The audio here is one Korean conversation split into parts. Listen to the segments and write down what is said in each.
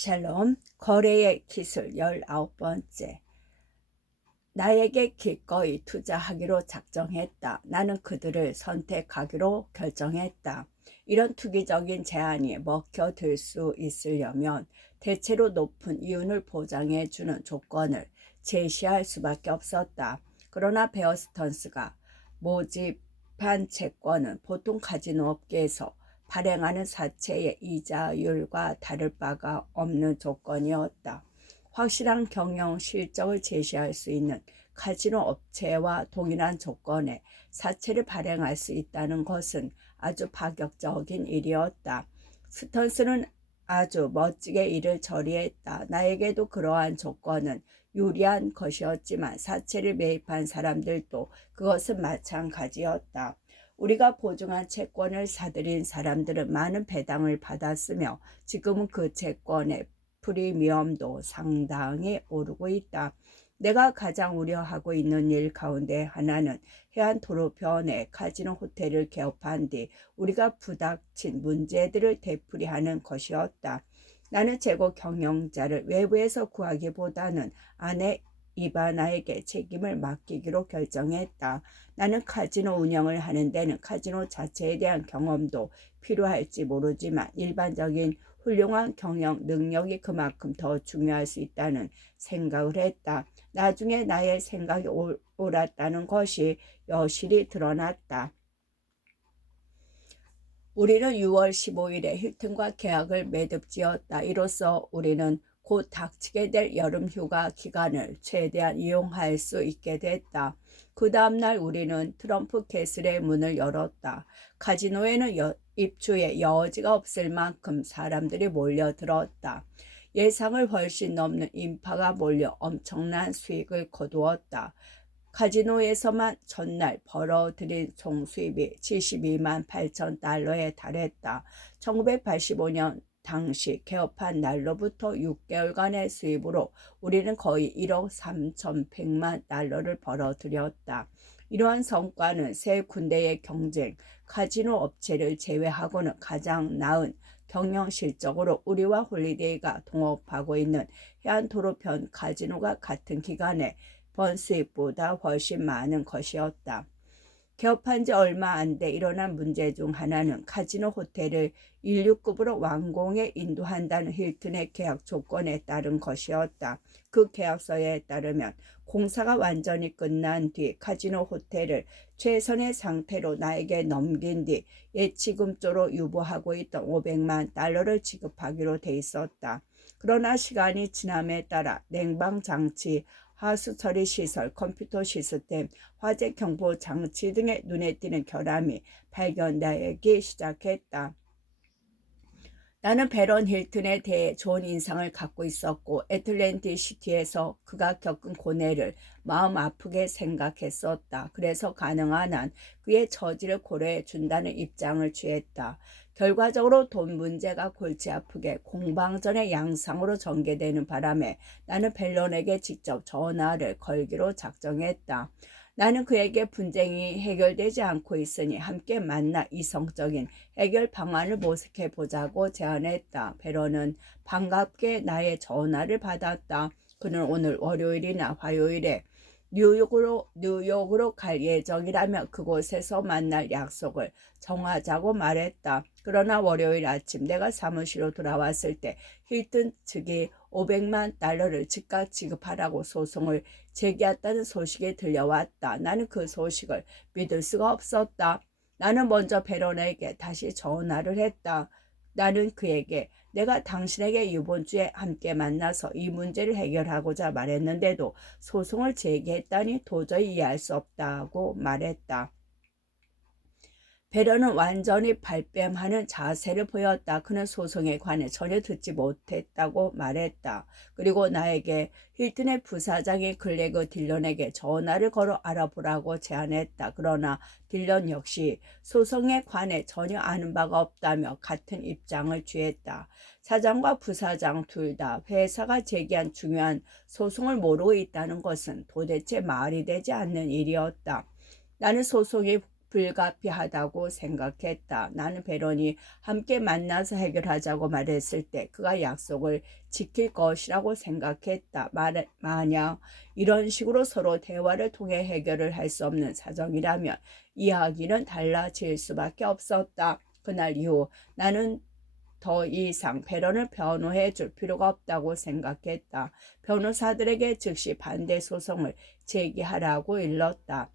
샬롬, 거래의 기술 19번째. 나에게 기꺼이 투자하기로 작정했다. 나는 그들을 선택하기로 결정했다. 이런 투기적인 제안이 먹혀들 수 있으려면 대체로 높은 이윤을 보장해주는 조건을 제시할 수밖에 없었다. 그러나 베어 스턴스가 모집한 채권은 보통 카지노 업계에서 발행하는 사채의 이자율과 다를 바가 없는 조건이었다. 확실한 경영 실적을 제시할 수 있는 카지노 업체와 동일한 조건에 사채를 발행할 수 있다는 것은 아주 파격적인 일이었다. 스턴스는 아주 멋지게 이를 처리했다. 나에게도 그러한 조건은 유리한 것이었지만 사채를 매입한 사람들도 그것은 마찬가지였다. 우리가 보증한 채권을 사들인 사람들은 많은 배당을 받았으며 지금은 그 채권의 프리미엄도 상당히 오르고 있다. 내가 가장 우려하고 있는 일 가운데 하나는 해안도로변에 카지노 호텔을 개업한 뒤 우리가 부닥친 문제들을 되풀이하는 것이었다. 나는 재고 경영자를 외부에서 구하기보다는 아내 이바나에게 책임을 맡기기로 결정했다. 나는 카지노 운영을 하는 데는 카지노 자체에 대한 경험도 필요할지 모르지만 일반적인 훌륭한 경영 능력이 그만큼 더 중요할 수 있다는 생각을 했다. 나중에 나의 생각이 옳았다는 것이 여실히 드러났다. 우리는 6월 15일에 힐튼과 계약을 매듭지었다. 이로써 우리는 곧 닥치게 될 여름 휴가 기간을 최대한 이용할 수 있게 됐다. 그 다음날 우리는 트럼프 캐슬의 문을 열었다. 카지노에는 입주의 여지가 없을 만큼 사람들이 몰려들었다. 예상을 훨씬 넘는 인파가 몰려 엄청난 수익을 거두었다. 카지노에서만 전날 벌어들인 총수입이 72만 8천 달러에 달했다. 1985년 당시 개업한 날로부터 6개월간의 수입으로 우리는 거의 1억 3,100만 달러를 벌어들였다. 이러한 성과는 세 군데의 경쟁, 카지노 업체를 제외하고는 가장 나은 경영 실적으로 우리와 홀리데이가 동업하고 있는 해안도로편 카지노가 같은 기간에 번 수입보다 훨씬 많은 것이었다. 개업한 지 얼마 안 돼 일어난 문제 중 하나는 카지노 호텔을 16급으로 완공에 인도한다는 힐튼의 계약 조건에 따른 것이었다. 그 계약서에 따르면 공사가 완전히 끝난 뒤 카지노 호텔을 최선의 상태로 나에게 넘긴 뒤 예치금조로 유보하고 있던 500만 달러를 지급하기로 돼 있었다. 그러나 시간이 지남에 따라 냉방장치, 하수 처리 시설, 컴퓨터 시스템, 화재 경보 장치 등의 눈에 띄는 결함이 발견되기 시작했다. 나는 베런 힐튼에 대해 좋은 인상을 갖고 있었고 애틀랜틱 시티에서 그가 겪은 고뇌를 마음 아프게 생각했었다. 그래서 가능한 한 그의 처지를 고려해 준다는 입장을 취했다. 결과적으로 돈 문제가 골치 아프게 공방전의 양상으로 전개되는 바람에 나는 벨런에게 직접 전화를 걸기로 작정했다. 나는 그에게 분쟁이 해결되지 않고 있으니 함께 만나 이성적인 해결 방안을 모색해 보자고 제안했다. 베런은 반갑게 나의 전화를 받았다. 그는 오늘 월요일이나 화요일에 뉴욕으로 갈 예정이라며 그곳에서 만날 약속을 정하자고 말했다. 그러나 월요일 아침 내가 사무실로 돌아왔을 때 힐튼 측이 500만 달러를 즉각 지급하라고 소송을 제기했다는 소식이 들려왔다. 나는 그 소식을 믿을 수가 없었다. 나는 먼저 베런에게 다시 전화를 했다. 나는 그에게 내가 당신에게 이번 주에 함께 만나서 이 문제를 해결하고자 말했는데도 소송을 제기했다니 도저히 이해할 수 없다고 말했다. 베런은 완전히 발뺌하는 자세를 보였다. 그는 소송에 관해 전혀 듣지 못했다고 말했다. 그리고 나에게 힐튼의 부사장이 글레그 딜런에게 전화를 걸어 알아보라고 제안했다. 그러나 딜런 역시 소송에 관해 전혀 아는 바가 없다며 같은 입장을 취했다. 사장과 부사장 둘 다 회사가 제기한 중요한 소송을 모르고 있다는 것은 도대체 말이 되지 않는 일이었다. 나는 소송이 불가피하다고 생각했다. 나는 베런이 함께 만나서 해결하자고 말했을 때 그가 약속을 지킬 것이라고 생각했다. 만약 이런 식으로 서로 대화를 통해 해결을 할 수 없는 사정이라면 이야기는 달라질 수밖에 없었다. 그날 이후 나는 더 이상 베런을 변호해 줄 필요가 없다고 생각했다. 변호사들에게 즉시 반대 소송을 제기하라고 일렀다.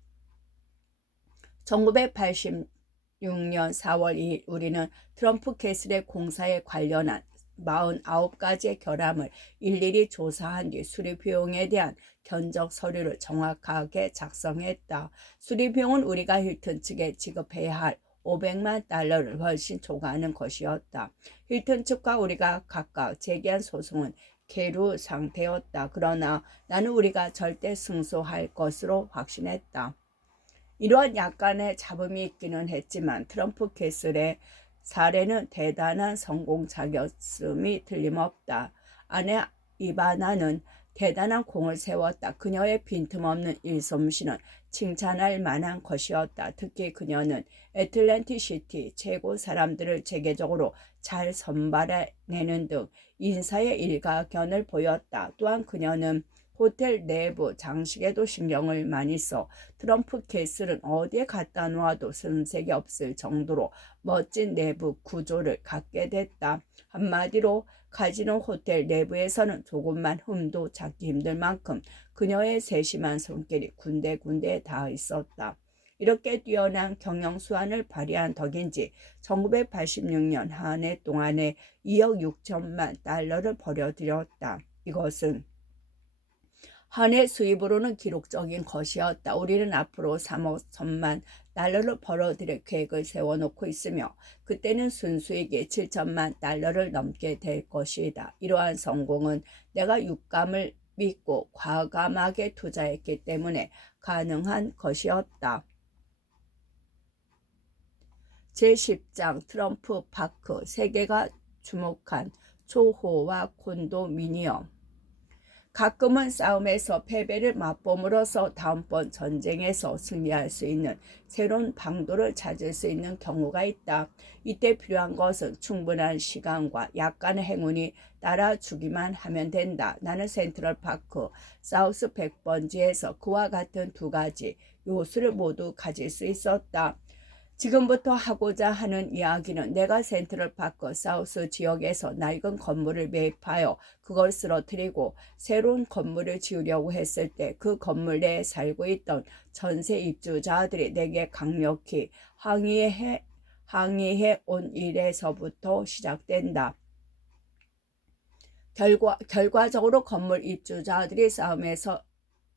1986년 4월 2일 우리는 트럼프 캐슬의 공사에 관련한 49가지의 결함을 일일이 조사한 뒤 수리 비용에 대한 견적 서류를 정확하게 작성했다. 수리 비용은 우리가 힐튼 측에 지급해야 할 500만 달러를 훨씬 초과하는 것이었다. 힐튼 측과 우리가 각각 제기한 소송은 계류 상태였다. 그러나 나는 우리가 절대 승소할 것으로 확신했다. 이러한 약간의 잡음이 있기는 했지만 트럼프 캐슬의 사례는 대단한 성공작이었음이 틀림없다. 아내 이바나는 대단한 공을 세웠다. 그녀의 빈틈없는 일솜씨는 칭찬할 만한 것이었다. 특히 그녀는 애틀랜틱 시티 최고 사람들을 체계적으로 잘 선발해내는 등 인사의 일가견을 보였다. 또한 그녀는 호텔 내부 장식에도 신경을 많이 써 트럼프 캐슬은 어디에 갖다 놓아도 손색이 없을 정도로 멋진 내부 구조를 갖게 됐다. 한마디로 카지노 호텔 내부에서는 조금만 흠도 찾기 힘들 만큼 그녀의 세심한 손길이 군데군데 닿아 있었다. 이렇게 뛰어난 경영 수완을 발휘한 덕인지 1986년 한 해 동안에 2억 6천만 달러를 벌어들였다. 이것은 한 해 수입으로는 기록적인 것이었다. 우리는 앞으로 3억 1천만 달러를 벌어들일 계획을 세워놓고 있으며 그때는 순수익이 7천만 달러를 넘게 될 것이다. 이러한 성공은 내가 육감을 믿고 과감하게 투자했기 때문에 가능한 것이었다. 제10장 트럼프 파크 세계가 주목한 조호와 콘도미니엄. 가끔은 싸움에서 패배를 맛봄으로써 다음번 전쟁에서 승리할 수 있는 새로운 방도를 찾을 수 있는 경우가 있다. 이때 필요한 것은 충분한 시간과 약간의 행운이 따라주기만 하면 된다. 나는 센트럴파크 사우스 100번지에서 그와 같은 두 가지 요소를 모두 가질 수 있었다. 지금부터 하고자 하는 이야기는 내가 센트럴파크 사우스 지역에서 낡은 건물을 매입하여 그걸 쓰러뜨리고 새로운 건물을 지으려고 했을 때 그 건물 내에 살고 있던 전세 입주자들이 내게 강력히 항의해 온 일에서부터 시작된다. 결과적으로 건물 입주자들이 싸움에서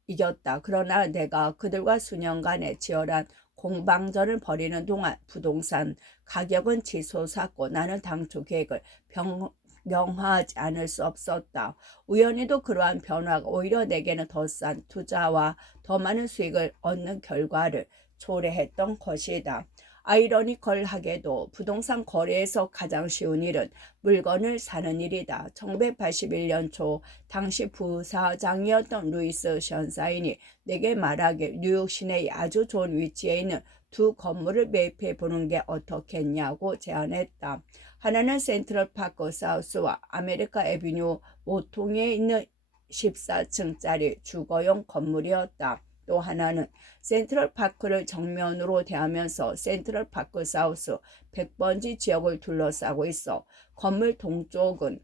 이겼다. 그러나 내가 그들과 수년간의 치열한 공방전을 벌이는 동안 부동산 가격은 치솟았고 나는 당초 계획을 변경하지 않을 수 없었다. 우연히도 그러한 변화가 오히려 내게는 더 싼 투자와 더 많은 수익을 얻는 결과를 초래했던 것이다. 아이러니컬하게도 부동산 거래에서 가장 쉬운 일은 물건을 사는 일이다. 1981년 초 당시 부사장이었던 루이스 션사인이 내게 말하길 뉴욕 시내의 아주 좋은 위치에 있는 두 건물을 매입해 보는 게 어떻겠냐고 제안했다. 하나는 센트럴파크 사우스와 아메리카 애비뉴 모퉁이에 있는 14층짜리 주거용 건물이었다. 또 하나는 센트럴파크를 정면으로 대하면서 센트럴파크 사우스 100번지 지역을 둘러싸고 있어 건물 동쪽은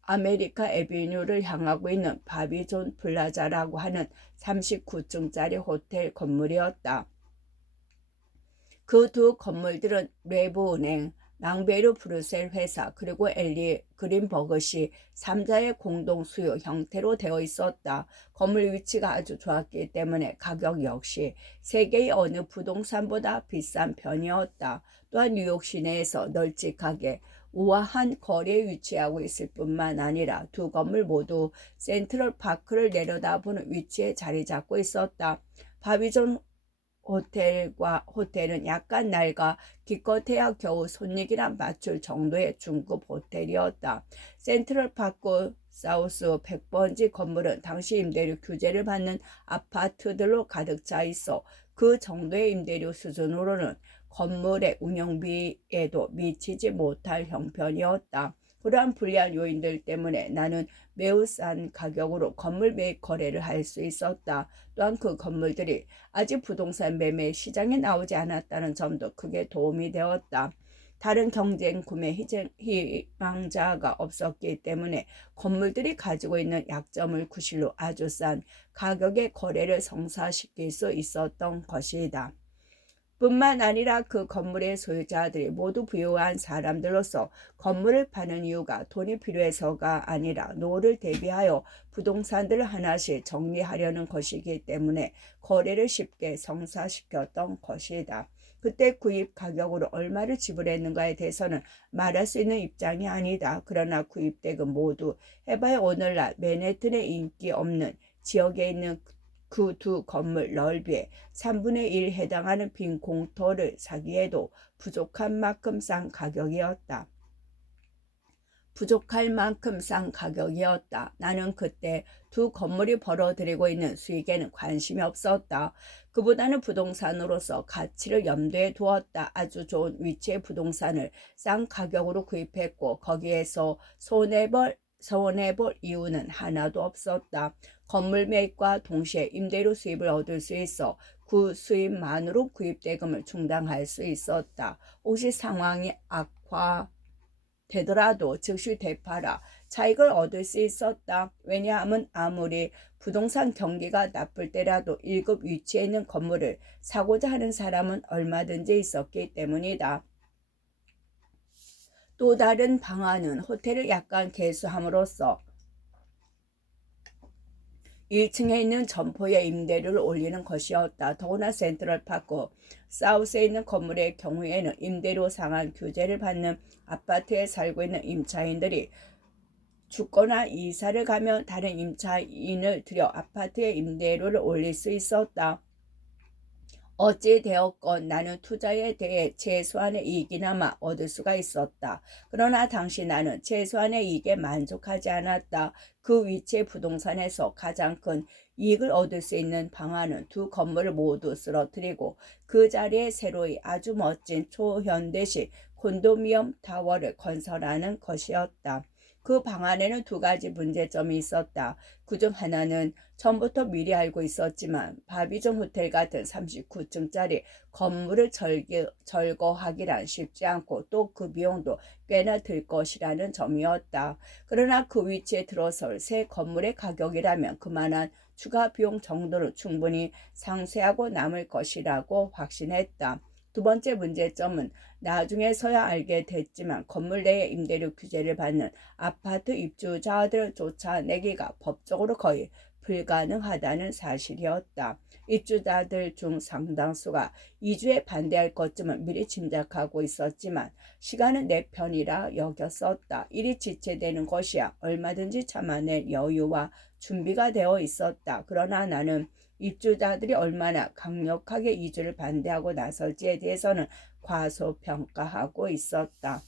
아메리카 애비뉴를 향하고 있는 바비존 플라자라고 하는 39층짜리 호텔 건물이었다. 그 두 건물들은 레브은행, 랑베르 브루셀 회사 그리고 엘리 그린버그시 3자의 공동 수요 형태로 되어 있었다. 건물 위치가 아주 좋았기 때문에 가격 역시 세계의 어느 부동산보다 비싼 편이었다. 또한 뉴욕 시내에서 널찍하게 우아한 거리에 위치하고 있을 뿐만 아니라 두 건물 모두 센트럴파크를 내려다보는 위치에 자리 잡고 있었다. 바비존 호텔은 약간 낡아 기껏해야 겨우 손익이란 맞출 정도의 중급 호텔이었다. 센트럴파크 사우스 100번지 건물은 당시 임대료 규제를 받는 아파트들로 가득 차 있어 그 정도의 임대료 수준으로는 건물의 운영비에도 미치지 못할 형편이었다. 그러한 불리한 요인들 때문에 나는 매우 싼 가격으로 건물 매입 거래를 할 수 있었다. 또한 그 건물들이 아직 부동산 매매 시장에 나오지 않았다는 점도 크게 도움이 되었다. 다른 경쟁 구매 희망자가 없었기 때문에 건물들이 가지고 있는 약점을 구실로 아주 싼 가격의 거래를 성사시킬 수 있었던 것이다. 뿐만 아니라 그 건물의 소유자들이 모두 부유한 사람들로서 건물을 파는 이유가 돈이 필요해서가 아니라 노후를 대비하여 부동산들을 하나씩 정리하려는 것이기 때문에 거래를 쉽게 성사시켰던 것이다. 그때 구입 가격으로 얼마를 지불했는가에 대해서는 말할 수 있는 입장이 아니다. 그러나 구입액은 모두 해봐야 오늘날 맨해튼에 인기 없는 지역에 있는 그 두 건물 넓이의 3분의 1 해당하는 빈 공터를 사기에도 부족할 만큼 싼 가격이었다. 나는 그때 두 건물이 벌어들이고 있는 수익에는 관심이 없었다. 그보다는 부동산으로서 가치를 염두에 두었다. 아주 좋은 위치의 부동산을 싼 가격으로 구입했고 거기에서 손해볼 이유는 하나도 없었다. 건물 매입과 동시에 임대료 수입을 얻을 수 있어 그 수입만으로 구입대금을 충당할 수 있었다. 혹시 상황이 되더라도 즉시 되팔아 차익을 얻을 수 있었다. 왜냐하면 아무리 부동산 경기가 나쁠 때라도 1급 위치에 있는 건물을 사고자 하는 사람은 얼마든지 있었기 때문이다. 또 다른 방안은 호텔을 약간 개수함으로써 1층에 있는 점포의 임대료를 올리는 것이었다. 더구나 센트럴파크 사우스에 있는 건물의 경우에는 임대료 상한 규제를 받는 아파트에 살고 있는 임차인들이 죽거나 이사를 가면 다른 임차인을 들여 아파트의 임대료를 올릴 수 있었다. 어찌 되었건 나는 투자에 대해 최소한의 이익이나마 얻을 수가 있었다. 그러나 당시 나는 최소한의 이익에 만족하지 않았다. 그 위치의 부동산에서 가장 큰 이익을 얻을 수 있는 방안은 두 건물을 모두 쓰러뜨리고 그 자리에 새로이 아주 멋진 초현대식 콘도미엄 타워를 건설하는 것이었다. 그 방안에는 두 가지 문제점이 있었다. 그중 하나는 처음부터 미리 알고 있었지만 바비존 호텔 같은 39층짜리 건물을 절거하기란 쉽지 않고 또 그 비용도 꽤나 들 것이라는 점이었다. 그러나 그 위치에 들어설 새 건물의 가격이라면 그만한 추가 비용 정도는 충분히 상쇄하고 남을 것이라고 확신했다. 두 번째 문제점은 나중에서야 알게 됐지만 건물 내에 임대료 규제를 받는 아파트 입주자들을 쫓아내기가 법적으로 거의 불가능하다는 사실이었다. 입주자들 중 상당수가 이주에 반대할 것쯤은 미리 짐작하고 있었지만 시간은 내 편이라 여겼었다. 일이 지체되는 것이야 얼마든지 참아낼 여유와 준비가 되어 있었다. 그러나 나는 입주자들이 얼마나 강력하게 이주를 반대하고 나설지에 대해서는 과소평가하고 있었다.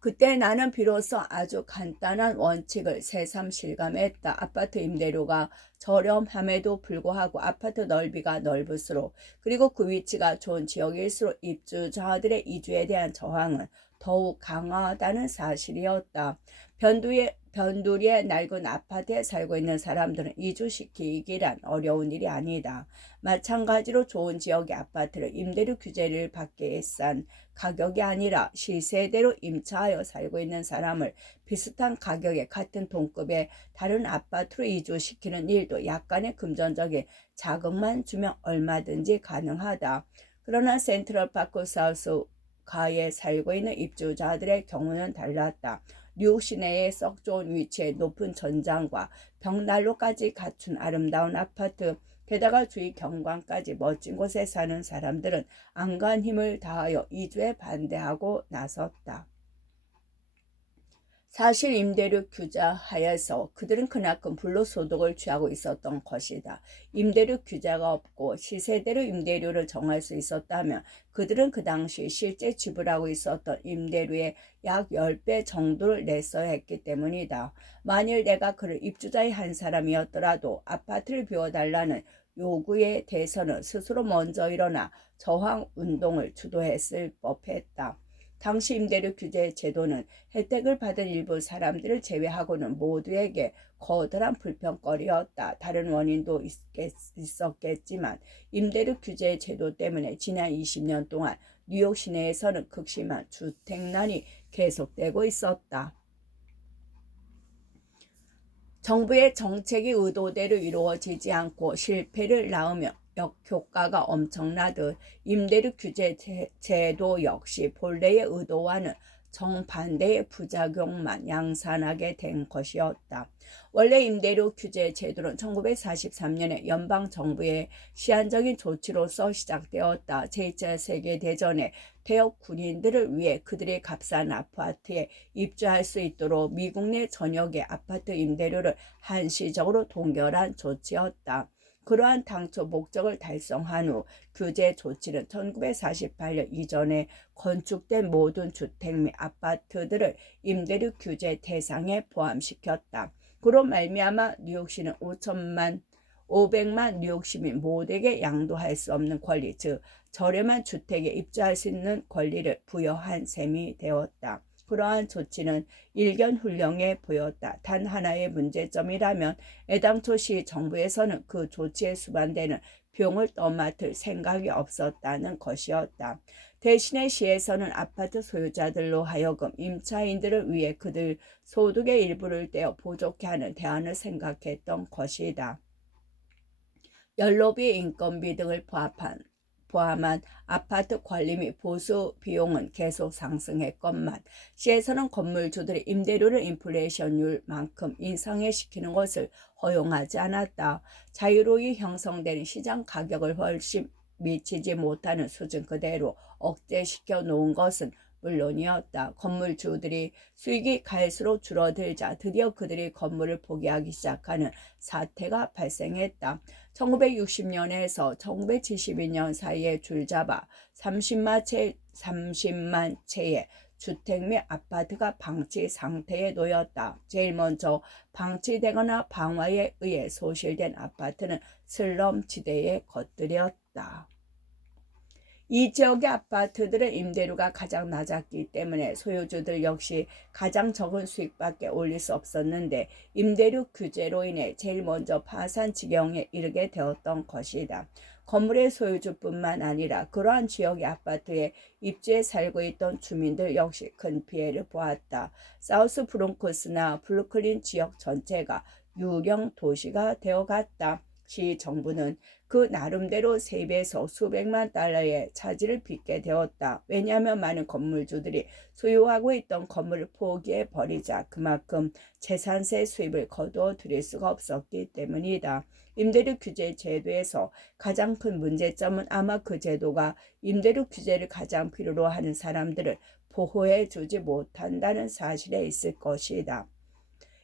그때 나는 비로소 아주 간단한 원칙을 새삼 실감했다. 아파트 임대료가 저렴함에도 불구하고 아파트 넓이가 넓을수록 그리고 그 위치가 좋은 지역일수록 입주자들의 이주에 대한 저항은 더욱 강하다는 사실이었다. 변두리의 낡은 아파트에 살고 있는 사람들은 이주시키기란 어려운 일이 아니다. 마찬가지로 좋은 지역의 아파트를 임대료 규제를 받기에 싼 가격이 아니라 시세대로 임차하여 살고 있는 사람을 비슷한 가격에 같은 동급의 다른 아파트로 이주시키는 일도 약간의 금전적인 자금만 주면 얼마든지 가능하다. 그러나 센트럴파크 사우스가에 살고 있는 입주자들의 경우는 달랐다. 뉴욕 시내의 썩 좋은 위치에 높은 전장과 벽난로까지 갖춘 아름다운 아파트, 게다가 주위 경관까지 멋진 곳에 사는 사람들은 안간 힘을 다하여 이주에 반대하고 나섰다. 사실 임대료 규제 하에서 그들은 그만큼 불로소득을 취하고 있었던 것이다. 임대료 규제가 없고 시세대로 임대료를 정할 수 있었다면 그들은 그 당시 실제 지불하고 있었던 임대료의 약 10배 정도를 냈어야 했기 때문이다. 만일 내가 그를 입주자의 한 사람이었더라도 아파트를 비워달라는 요구에 대해서는 스스로 먼저 일어나 저항 운동을 주도했을 법했다. 당시 임대료 규제 제도는 혜택을 받은 일부 사람들을 제외하고는 모두에게 거대한 불평거리였다. 다른 원인도 있었겠지만 임대료 규제 제도 때문에 지난 20년 동안 뉴욕 시내에서는 극심한 주택난이 계속되고 있었다. 정부의 정책이 의도대로 이루어지지 않고 실패를 낳으며 역효과가 엄청나듯 임대료 규제 제도 역시 본래의 의도와는 정반대의 부작용만 양산하게 된 것이었다. 원래 임대료 규제 제도는 1943년에 연방정부의 시한적인 조치로서 시작되었다. 제2차 세계대전에 퇴역 군인들을 위해 그들의 값싼 아파트에 입주할 수 있도록 미국 내 전역의 아파트 임대료를 한시적으로 동결한 조치였다. 그러한 당초 목적을 달성한 후 규제 조치는 1948년 이전에 건축된 모든 주택 및 아파트들을 임대료 규제 대상에 포함시켰다. 그로 말미암아 뉴욕시는 500만 뉴욕 시민 모두에게 양도할 수 없는 권리, 즉 저렴한 주택에 입주할 수 있는 권리를 부여한 셈이 되었다. 그러한 조치는 일견 훌륭해 보였다. 단 하나의 문제점이라면 애당초 시 정부에서는 그 조치에 수반되는 비용을 떠맡을 생각이 없었다는 것이었다. 대신에 시에서는 아파트 소유자들로 하여금 임차인들을 위해 그들 소득의 일부를 떼어 보조케 하는 대안을 생각했던 것이다. 연료비, 인건비 등을 포함한 아파트 관리 및 보수 비용은 계속 상승했건만 시에서는 건물주들이 임대료를 인플레이션율만큼 인상해 시키는 것을 허용하지 않았다. 자유로이 형성되는 시장 가격을 훨씬 미치지 못하는 수준 그대로 억제시켜 놓은 것은 물론이었다. 건물주들이 수익이 갈수록 줄어들자 드디어 그들이 건물을 포기하기 시작하는 사태가 발생했다. 1960년에서 1972년 사이에 줄잡아 30만 채의 주택 및 아파트가 방치 상태에 놓였다. 제일 먼저 방치되거나 방화에 의해 소실된 아파트는 슬럼지대에 겉들였다. 이 지역의 아파트들은 임대료가 가장 낮았기 때문에 소유주들 역시 가장 적은 수익밖에 올릴 수 없었는데 임대료 규제로 인해 제일 먼저 파산 지경에 이르게 되었던 것이다. 건물의 소유주뿐만 아니라 그러한 지역의 아파트에 입주해 살고 있던 주민들 역시 큰 피해를 보았다. 사우스 브롱크스나 브루클린 지역 전체가 유령 도시가 되어갔다. 시 정부는 그 나름대로 세입에서 수백만 달러의 차질을 빚게 되었다. 왜냐하면 많은 건물주들이 소유하고 있던 건물을 포기해 버리자 그만큼 재산세 수입을 거두어 들일 수가 없었기 때문이다. 임대료 규제 제도에서 가장 큰 문제점은 아마 그 제도가 임대료 규제를 가장 필요로 하는 사람들을 보호해 주지 못한다는 사실에 있을 것이다.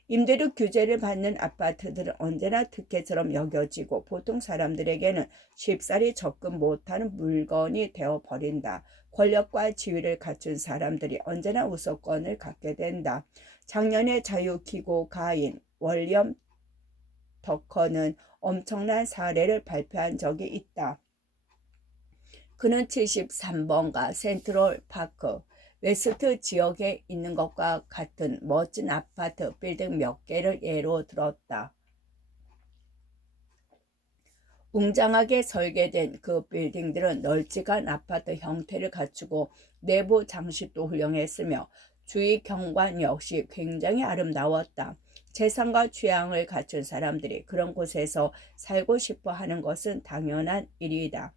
임대료 규제를 받는 아파트들은 언제나 특혜처럼 여겨지고 보통 사람들에게는 쉽사리 접근 못하는 물건이 되어버린다. 권력과 지위를 갖춘 사람들이 언제나 우선권을 갖게 된다. 작년에 자유기고 가인 월리엄 더커는 엄청난 사례를 발표한 적이 있다. 그는 73번가 센트럴 파크 웨스트 지역에 있는 것과 같은 멋진 아파트 빌딩 몇 개를 예로 들었다. 웅장하게 설계된 그 빌딩들은 널찍한 아파트 형태를 갖추고 내부 장식도 훌륭했으며 주위 경관 역시 굉장히 아름다웠다. 재산과 취향을 갖춘 사람들이 그런 곳에서 살고 싶어 하는 것은 당연한 일이다.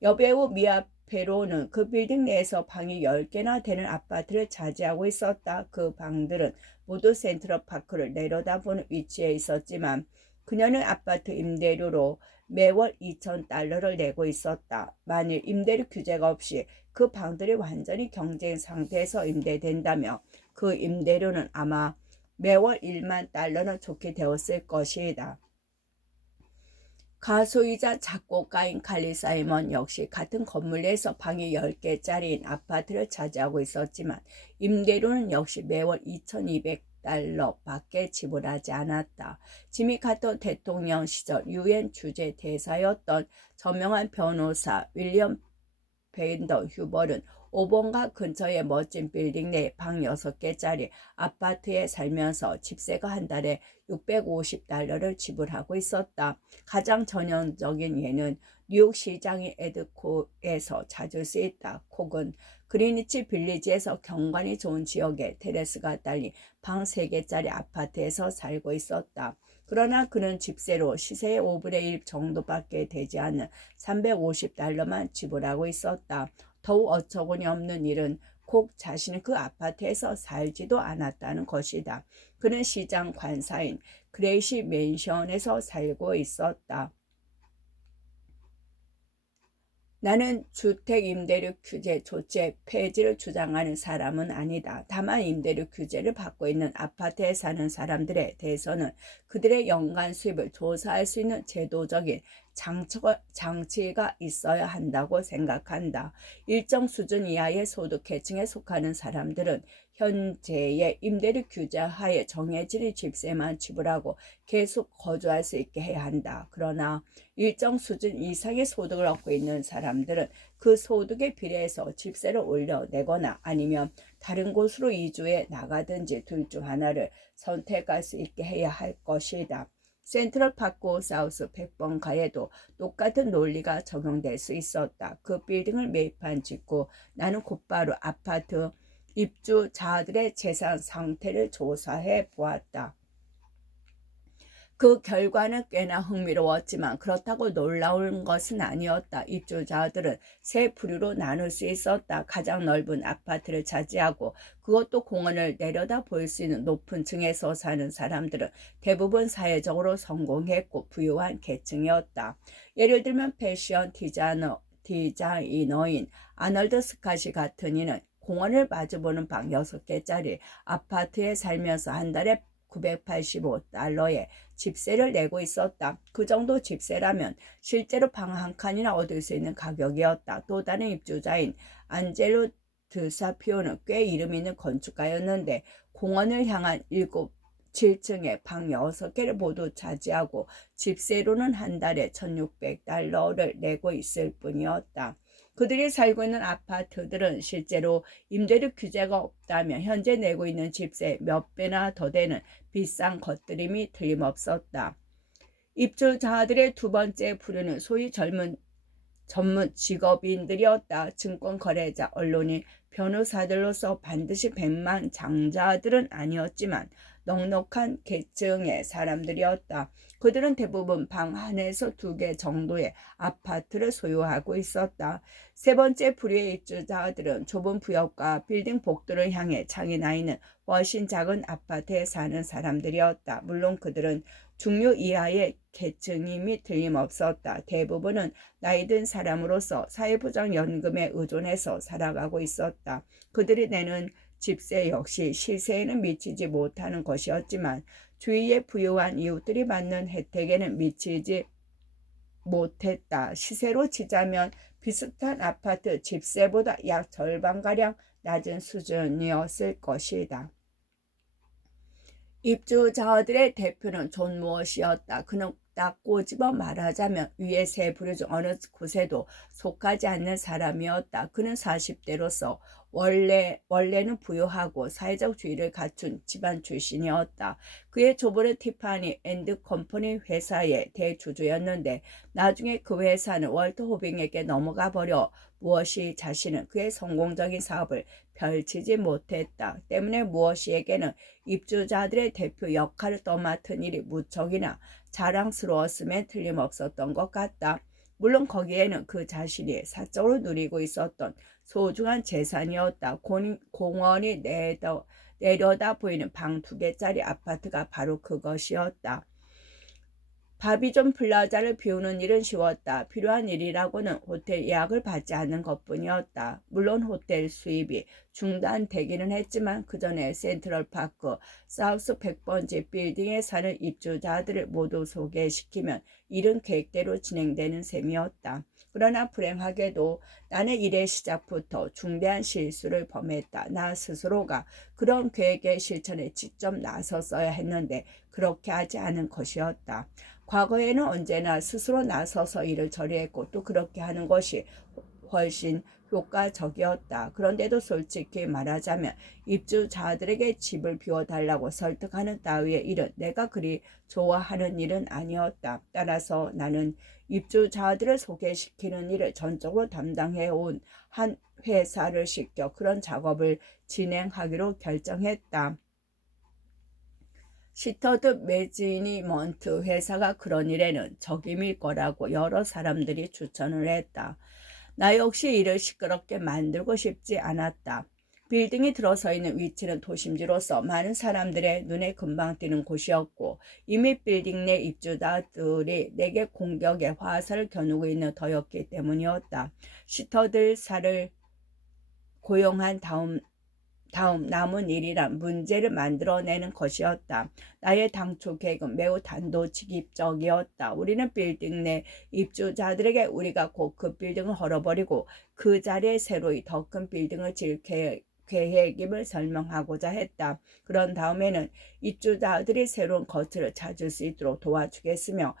여배우 미아 페로는 그 빌딩 내에서 방이 10개나 되는 아파트를 차지하고 있었다. 그 방들은 모두 센트럴 파크를 내려다보는 위치에 있었지만 그녀는 아파트 임대료로 매월 $2,000를 내고 있었다. 만일 임대료 규제가 없이 그 방들이 완전히 경쟁 상태에서 임대된다면 그 임대료는 아마 매월 $10,000는 좋게 되었을 것이다. 가수이자 작곡가인 칼리 사이먼 역시 같은 건물 내에서 방이 10개짜리인 아파트를 차지하고 있었지만 임대료는 역시 매월 $2,200 $500밖에 지불하지 않았다. 지미 카터 대통령 시절 유엔 주재 대사였던 저명한 변호사 윌리엄 베인더 휴벌은 오번가 근처의 멋진 빌딩 내 방 6개짜리 아파트에 살면서 집세가 한 달에 $650를 지불하고 있었다. 가장 전형적인 예는 뉴욕 시장이 에드코에서 찾을 수 있다. 콕은 그리니치 빌리지에서 경관이 좋은 지역에 테레스가 딸린 방 3개짜리 아파트에서 살고 있었다. 그러나 그는 집세로 시세의 5분의 1 정도밖에 되지 않는 $350만 지불하고 있었다. 더욱 어처구니 없는 일은 콕 자신은 그 아파트에서 살지도 않았다는 것이다. 그는 시장 관사인 그레이시 맨션에서 살고 있었다. 나는 주택 임대료 규제 조치의 폐지를 주장하는 사람은 아니다. 다만 임대료 규제를 받고 있는 아파트에 사는 사람들에 대해서는 그들의 연간 수입을 조사할 수 있는 제도적인 장치가 있어야 한다고 생각한다. 일정 수준 이하의 소득 계층에 속하는 사람들은 현재의 임대료 규제 하에 정해진 집세만 지불하고 계속 거주할 수 있게 해야 한다. 그러나 일정 수준 이상의 소득을 얻고 있는 사람들은 그 소득에 비례해서 집세를 올려내거나 아니면 다른 곳으로 이주해 나가든지 둘 중 하나를 선택할 수 있게 해야 할 것이다. 센트럴파크 사우스 100번가에도 똑같은 논리가 적용될 수 있었다. 그 빌딩을 매입한 직후 나는 곧바로 아파트 입주자들의 재산 상태를 조사해 보았다. 그 결과는 꽤나 흥미로웠지만 그렇다고 놀라운 것은 아니었다. 입주자들은 세 부류로 나눌 수 있었다. 가장 넓은 아파트를 차지하고 그것도 공원을 내려다 볼 수 있는 높은 층에서 사는 사람들은 대부분 사회적으로 성공했고 부유한 계층이었다. 예를 들면 패션 디자이너인 아널드 스캇이 같은 이는 공원을 마주보는 방 6개짜리 아파트에 살면서 한 달에 $985에 집세를 내고 있었다. 그 정도 집세라면 실제로 방 한 칸이나 얻을 수 있는 가격이었다. 또 다른 입주자인 안젤로 드사피오는 꽤 이름 있는 건축가였는데 공원을 향한 7층에 방 6개를 모두 차지하고 집세로는 한 달에 $1,600를 내고 있을 뿐이었다. 그들이 살고 있는 아파트들은 실제로 임대료 규제가 없다면 현재 내고 있는 집세 몇 배나 더 되는 비싼 것들임이 틀림없었다. 입주자들의 두 번째 부류는 소위 전문 직업인들이었다. 증권거래자, 언론인, 변호사들로서 반드시 백만장자들은 아니었지만 넉넉한 계층의 사람들이었다. 그들은 대부분 방 1에서 2개 정도의 아파트를 소유하고 있었다. 세 번째 부류의 입주자들은 좁은 구역과 빌딩 복도를 향해 창이 나 있는 훨씬 작은 아파트에 사는 사람들이었다. 물론 그들은 중류 이하의 계층임이 틀림없었다. 대부분은 나이든 사람으로서 사회보장연금에 의존해서 살아가고 있었다. 그들이 내는 집세 역시 시세에는 미치지 못하는 것이었지만 주위의 부유한 이웃들이 받는 혜택에는 미치지 못했다. 시세로 치자면 비슷한 아파트 집세보다 약 절반가량 낮은 수준이었을 것이다. 입주자들의 대표는 존 무엇이었다. 그는 딱 꼬집어 말하자면 위의 세 부류 중 어느 곳에도 속하지 않는 사람이었다. 그는 40대로서 원래는 부유하고 사회적 주의를 갖춘 집안 출신이었다. 그의 조부는 티파니 앤드 컴퍼니 회사의 대주주였는데 나중에 그 회사는 월터 호빙에게 넘어가 버려 무엇이 자신은 그의 성공적인 사업을 펼치지 못했다. 때문에 무엇이에게는 입주자들의 대표 역할을 떠맡은 일이 무척이나 자랑스러웠음에 틀림없었던 것 같다. 물론 거기에는 그 자신이 사적으로 누리고 있었던 소중한 재산이었다. 공원이 내려다 보이는 방 2개짜리 아파트가 바로 그것이었다. 바비존 플라자를 비우는 일은 쉬웠다. 필요한 일이라고는 호텔 예약을 받지 않는 것뿐이었다. 물론 호텔 수입이 중단되기는 했지만 그 전에 센트럴파크 사우스 100번지 빌딩에 사는 입주자들을 모두 소개시키면 일은 계획대로 진행되는 셈이었다. 그러나 불행하게도 나는 일의 시작부터 중대한 실수를 범했다. 나 스스로가 그런 계획의 실천에 직접 나섰어야 했는데 그렇게 하지 않은 것이었다. 과거에는 언제나 스스로 나서서 일을 처리했고 또 그렇게 하는 것이 훨씬 효과적이었다. 그런데도 솔직히 말하자면 입주자들에게 집을 비워달라고 설득하는 따위의 일은 내가 그리 좋아하는 일은 아니었다. 따라서 나는 입주자들을 소개시키는 일을 전적으로 담당해온 한 회사를 시켜 그런 작업을 진행하기로 결정했다. 시터드 매니지먼트 회사가 그런 일에는 적임일 거라고 여러 사람들이 추천을 했다. 나 역시 일을 시끄럽게 만들고 싶지 않았다. 빌딩이 들어서 있는 위치는 도심지로서 많은 사람들의 눈에 금방 띄는 곳이었고 이미 빌딩 내 입주자들이 내게 공격의 화살을 겨누고 있는 터였기 때문이었다. 시터들사를 고용한 다음 남은 일이란 문제를 만들어내는 것이었다. 나의 당초 계획은 매우 단도직입적이었다. 우리는 빌딩 내 입주자들에게 우리가 곧 그 빌딩을 헐어버리고 그 자리에 새로이 더 큰 빌딩을 지을 계획임을 설명하고자 했다. 그런 다음에는 입주자들이 새로운 거처를 찾을 수 있도록 도와주겠으며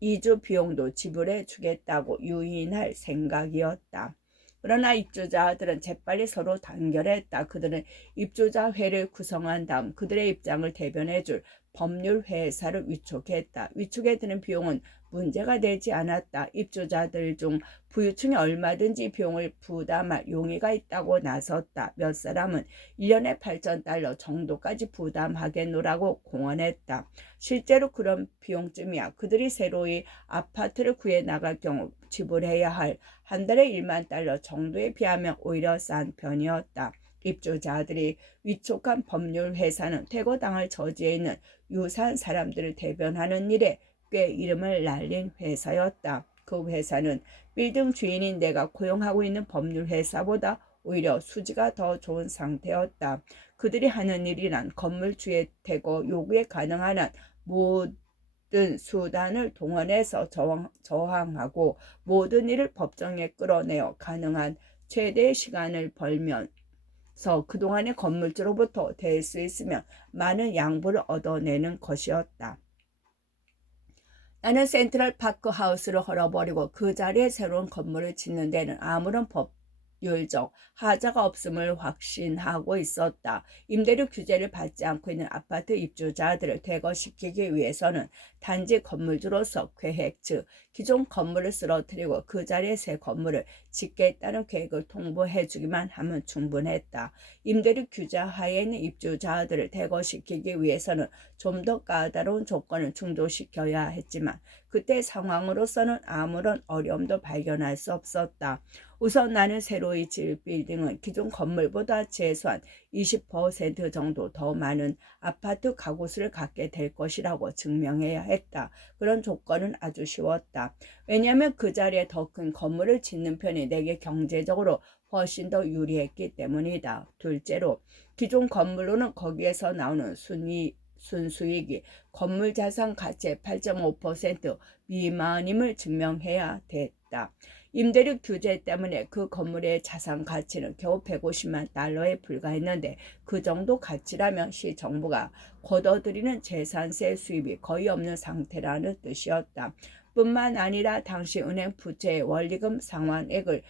이주 비용도 지불해 주겠다고 유인할 생각이었다. 그러나 입주자들은 재빨리 서로 단결했다. 그들은 입주자회를 구성한 다음 그들의 입장을 대변해줄 법률회사를 위촉했다. 위촉에 드는 비용은 문제가 되지 않았다. 입주자들 중 부유층이 얼마든지 비용을 부담할 용의가 있다고 나섰다. 몇 사람은 1년에 $8,000 정도까지 부담하겠노라고 공언했다. 실제로 그런 비용쯤이야. 그들이 새로이 아파트를 구해 나갈 경우 지불해야 할 한 달에 $10,000 정도에 비하면 오히려 싼 편이었다. 입주자들이 위촉한 법률회사는 퇴거당할 처지에 있는 유사한 사람들을 대변하는 일에 꽤 이름을 날린 회사였다. 그 회사는 빌딩 주인인 내가 고용하고 있는 법률회사보다 오히려 수지가 더 좋은 상태였다. 그들이 하는 일이란 건물주의 퇴거 요구에 가능한 한 모든 수단을 동원해서 저항하고 모든 일을 법정에 끌어내어 가능한 최대의 시간을 벌면서 그동안의 건물주로부터 될 수 있으면 많은 양보를 얻어내는 것이었다. 나는 센트럴 파크 하우스를 헐어버리고 그 자리에 새로운 건물을 짓는 데는 아무런 법률적 하자가 없음을 확신하고 있었다. 임대료 규제를 받지 않고 있는 아파트 입주자들을 퇴거시키기 위해서는 단지 건물주로서 계획, 즉 기존 건물을 쓰러뜨리고 그 자리에 새 건물을 짓겠다는 계획을 통보해주기만 하면 충분했다. 임대료 규제 하에 있는 입주자들을 퇴거시키기 위해서는 좀 더 까다로운 조건을 충족시켜야 했지만 그때 상황으로서는 아무런 어려움도 발견할 수 없었다. 우선 나는 새로이 지을 빌딩은 기존 건물보다 최소한 20% 정도 더 많은 아파트 가구수를 갖게 될 것이라고 증명해야 했다. 그런 조건은 아주 쉬웠다. 왜냐하면 그 자리에 더 큰 건물을 짓는 편이 내게 경제적으로 훨씬 더 유리했기 때문이다. 둘째로 기존 건물로는 거기에서 나오는 순수익이 건물 자산 가치의 8.5% 미만임을 증명해야 됐다. 임대료 규제 때문에 그 건물의 자산 가치는 겨우 $150만 불과했는데 그 정도 가치라면 시정부가 걷어들이는 재산세 수입이 거의 없는 상태라는 뜻이었다. 뿐만 아니라 당시 은행 부채의 원리금 상환액을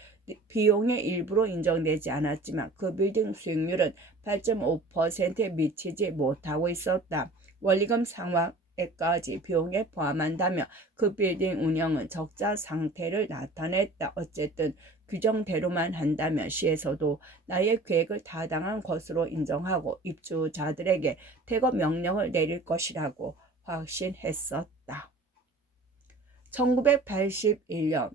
비용의 일부로 인정되지 않았지만 그 빌딩 수익률은 8.5%에 미치지 못하고 있었다. 원리금 상환액까지 비용에 포함한다면 그 빌딩 운영은 적자 상태를 나타냈다. 어쨌든 규정대로만 한다면 시에서도 나의 계획을 타당한 것으로 인정하고 입주자들에게 퇴거 명령을 내릴 것이라고 확신했었다. 1981년